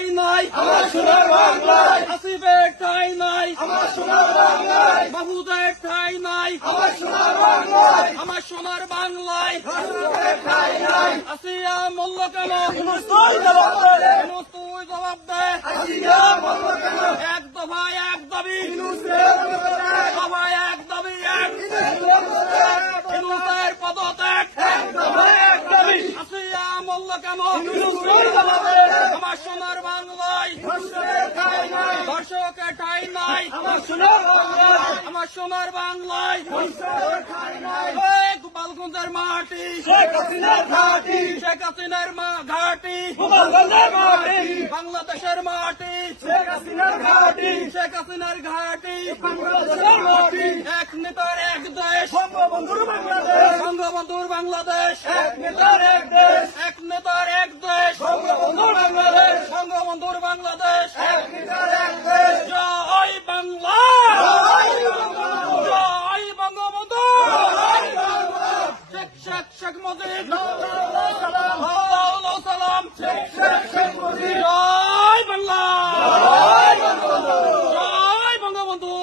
ঠাই নাই আমার সোনার বাংলায়, আসিফের ঠাই নাই আমার সোনার বাংলায়, মাহমুদের ঠাই নাই আমার সোনার বাংলায়, আমার সোনার বাংলায় ঠাই নাই। আসিয়া মল্ল কেন তুই জবাব দে, তুই জবাব দে। আসিয়া মল্ল কেন এক দফায় এক দাবি, দফায় এক দাবি, এক ইনুসের পদত্যাগ, এক দফায় এক দাবি। আসিয়া মল্ল কেন তুই জবাব দে, আমার সোনার বাংলায় ধর্ষকের ঠাই নাই আমার সোনার বাংলায়, আমার সোনার বাংলায় গোপালগঞ্জের মাটি, শেখ হাসিনার ঘাটি, শেখ হাসিনার ঘাটি, গোপালগঞ্জের মাটি, বাংলাদেশের মাটি, শেখ হাসিনার ঘাটি, শেখ হাসিনার ঘাটি, বাংলাদেশের মাটি। এক নেতার এক দেশ, বঙ্গবন্ধুর বাংলাদেশ, বঙ্গবন্ধুর বাংলাদেশ, এক নেতার এক দেশ, এক নেতার এক দেশ, বঙ্গবন্ধুর বাংলাদেশ, বঙ্গবন্ধুর বাংলাদেশ, এক নেতার এক দেশ। জয় বাংলা, জয় বঙ্গবন্ধু, শেখ শেখ মুজিব, সালাম, শেখ মুজিব। জয় বাংলা, জয় বঙ্গবন্ধু।